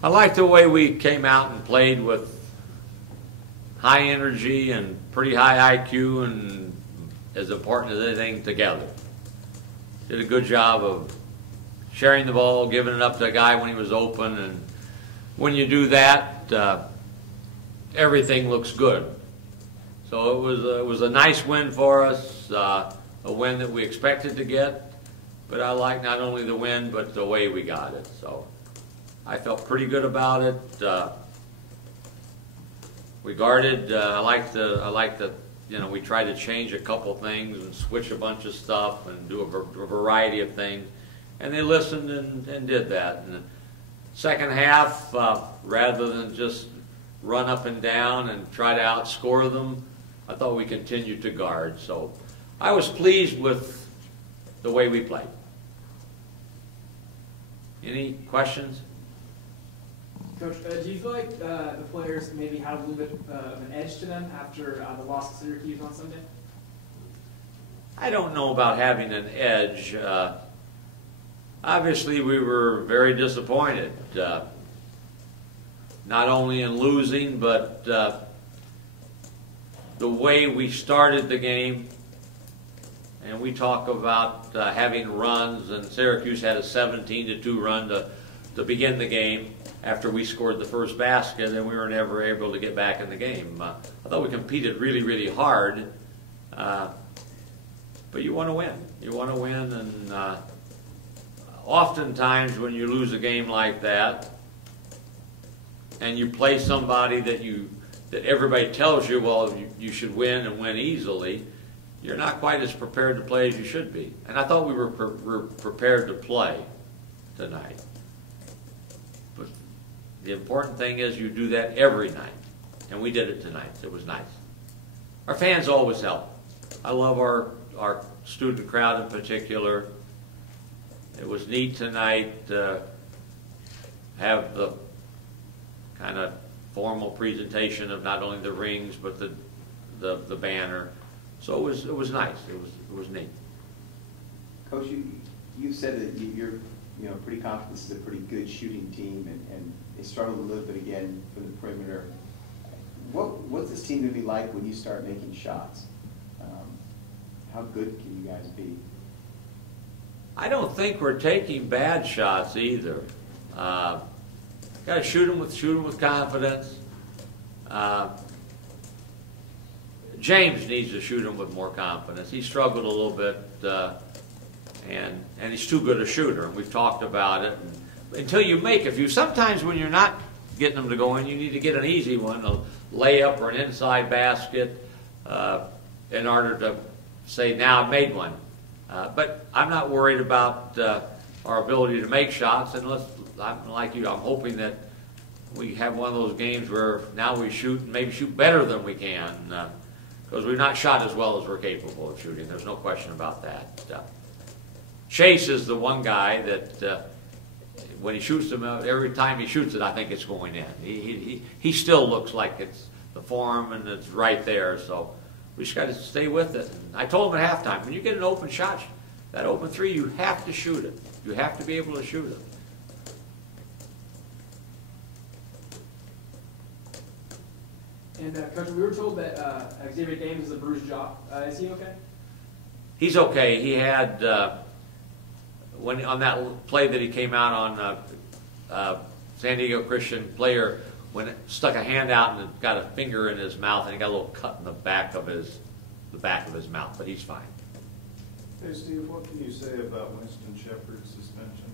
I like the way we came out and played with high energy and pretty high IQ, and as important as anything, together. Did a good job of sharing the ball, giving it up to a guy when he was open, and when you do that, everything looks good. So it was a nice win for us, a win that we expected to get, but I like not only the win but the way we got it. So I felt pretty good about it. We guarded. I like the we tried to change a couple things and switch a bunch of stuff and do a variety of things, and they listened and did that. And the second half, rather than just run up and down and try to outscore them, I thought we continued to guard. So I was pleased with the way we played. Any questions? Coach, do you feel like the players maybe had a little bit of an edge to them after the loss to Syracuse on Sunday? I don't know about having an edge. Obviously, we were very disappointed, not only in losing, but the way we started the game. And we talk about having runs, and Syracuse had a 17-2 run to begin the game after we scored the first basket, and we were never able to get back in the game. I thought we competed really, really hard, but you want to win. You want to win, and oftentimes when you lose a game like that, and you play somebody that everybody tells you, well, you should win and win easily, you're not quite as prepared to play as you should be. And I thought we were prepared to play tonight. But the important thing is you do that every night. And we did it tonight. It was nice. Our fans always help. I love our student crowd in particular. It was neat tonight to have the kind of formal presentation of not only the rings but the banner. So it was nice. It was neat. Coach, you said that you're pretty confident this is a pretty good shooting team, and they struggled a little bit again from the perimeter. What's this team going to be like when you start making shots? How good can you guys be? I don't think we're taking bad shots either. Got to shoot them with confidence. James needs to shoot him with more confidence. He struggled a little bit, and he's too good a shooter, and we've talked about it. And until you make a few, sometimes when you're not getting them to go in, you need to get an easy one, a layup or an inside basket, in order to say, now I've made one. But I'm not worried about our ability to make shots, unless, I'm like you, I'm hoping that we have one of those games where now we shoot and maybe shoot better than we can. Because we've not shot as well as we're capable of shooting. There's no question about that. Chase is the one guy that when he shoots them, every time he shoots it, I think it's going in. He still looks like it's the form and it's right there. So we just got to stay with it. And I told him at halftime, when you get an open shot, that open three, you have to shoot it. You have to be able to shoot it. And Coach, we were told that Xavier Dames is a bruised jaw. Is he okay? He's okay. He had when on that play that he came out on San Diego Christian player, when it stuck a hand out and it got a finger in his mouth, and he got a little cut in the back of his mouth, but he's fine. Hey Steve, what can you say about Winston Shepard's suspension?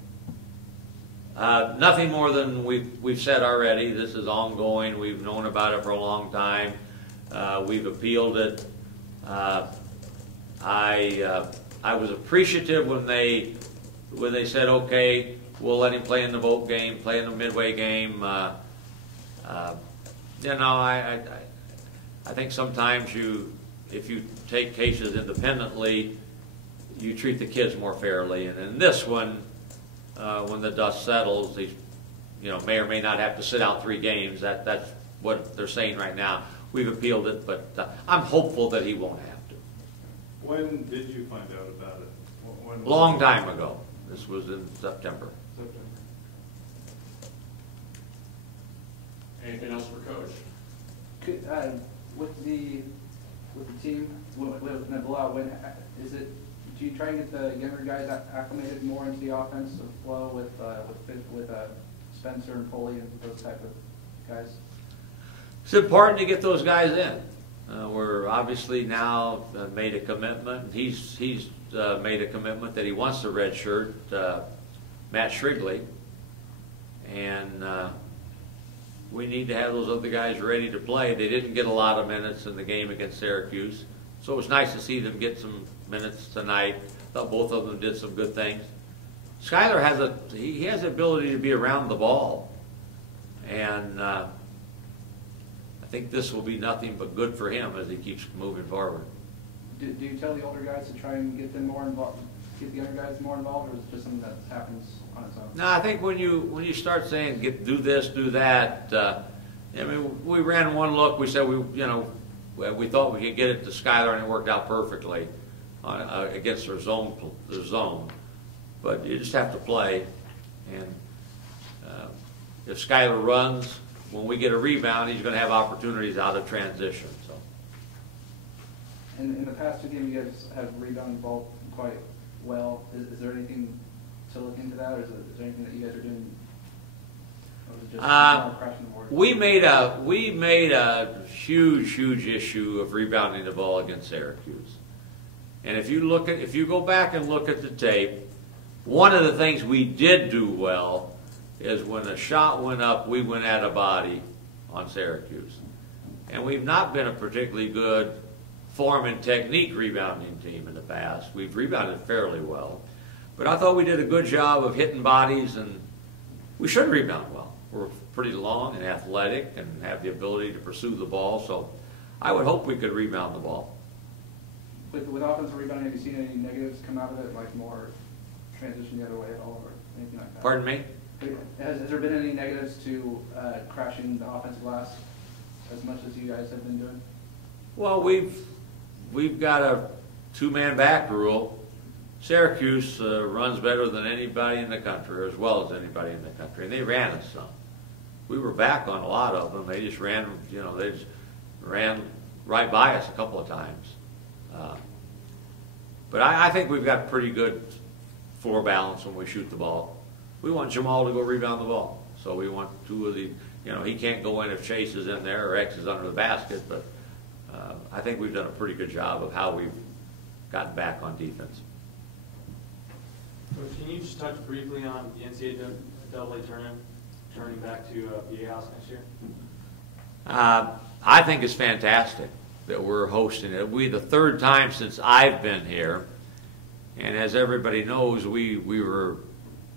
Nothing more than we've said already. This is ongoing. We've known about it for a long time. We've appealed it. I was appreciative when they said, okay, we'll let him play in the boat game, play in the midway game. I think sometimes if you take cases independently, you treat the kids more fairly. And in this one, when the dust settles, he may or may not have to sit out 3 games. That's what they're saying right now. We've appealed it, but I'm hopeful that he won't have to. When did you find out about it? Long time ago. This was in September. Anything else for Coach? Could, with the team, with the blowout win, do you try and get the younger guys acclimated more into the offensive flow with Spencer and Pulley and those type of guys? It's important to get those guys in. We're obviously now made a commitment. He's made a commitment that he wants to redshirt Matt Shrigley, and we need to have those other guys ready to play. They didn't get a lot of minutes in the game against Syracuse, so it was nice to see them get some minutes tonight. I thought both of them did some good things. Skyler has he has the ability to be around the ball, and I think this will be nothing but good for him as he keeps moving forward. Do you tell the older guys to try and get them more involved, get the younger guys more involved, or is it just something that happens on its own? No, I think when you start saying do this, do that. I mean, we ran one look. We said we thought we could get it to Skyler, and it worked out perfectly against their zone. But you just have to play, and if Skyler runs, when we get a rebound, he's going to have opportunities out of transition. So. In the past two games, you guys have rebounded the ball quite well. Is there anything to look into that, or is there anything that you guys are doing? Or is it just crashing the board? We made a huge issue of rebounding the ball against Syracuse. And if you go back and look at the tape, one of the things we did do well is when a shot went up, we went at a body on Syracuse. And we've not been a particularly good form and technique rebounding team in the past. We've rebounded fairly well. But I thought we did a good job of hitting bodies, and we should rebound well. We're pretty long and athletic and have the ability to pursue the ball, so I would hope we could rebound the ball. With offensive rebounding, have you seen any negatives come out of it, like more transition the other way at all, or anything like that? Pardon me? Has there been any negatives to crashing the offensive glass as much as you guys have been doing? Well, we've got a two-man back rule. Syracuse runs better than anybody in the country, or as well as anybody in the country, and they ran us some. We were back on a lot of them. They just ran, they just ran right by us a couple of times. But I think we've got pretty good floor balance when we shoot the ball. We want Jamal to go rebound the ball. So we want two of the, he can't go in if Chase is in there or X is under the basket, but I think we've done a pretty good job of how we've gotten back on defense. Coach, can you just touch briefly on the NCAA tournament, turning back to Viejas next year? I think it's fantastic that we're hosting it. It'll be the third time since I've been here, and as everybody knows, we were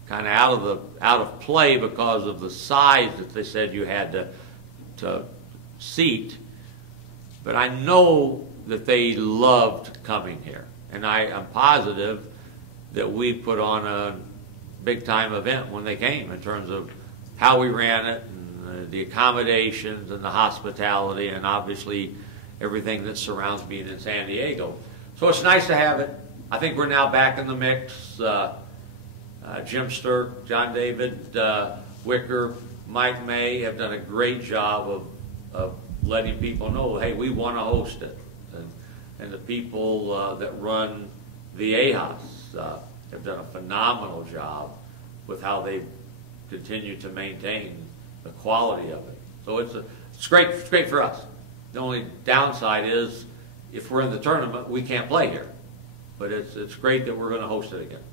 kind of out of play because of the size that they said you had to seat. But I know that they loved coming here, and I am positive that we put on a big-time event when they came in terms of how we ran it and the accommodations and the hospitality and obviously everything that surrounds being in San Diego. So it's nice to have it. I think we're now back in the mix. Jim Sturk, John David Wicker, Mike May have done a great job of letting people know, hey, we want to host it. And the people that run the Viejas have done a phenomenal job with how they continue to maintain the quality of it. So it's great for us. The only downside is if we're in the tournament, we can't play here. But it's great that we're going to host it again.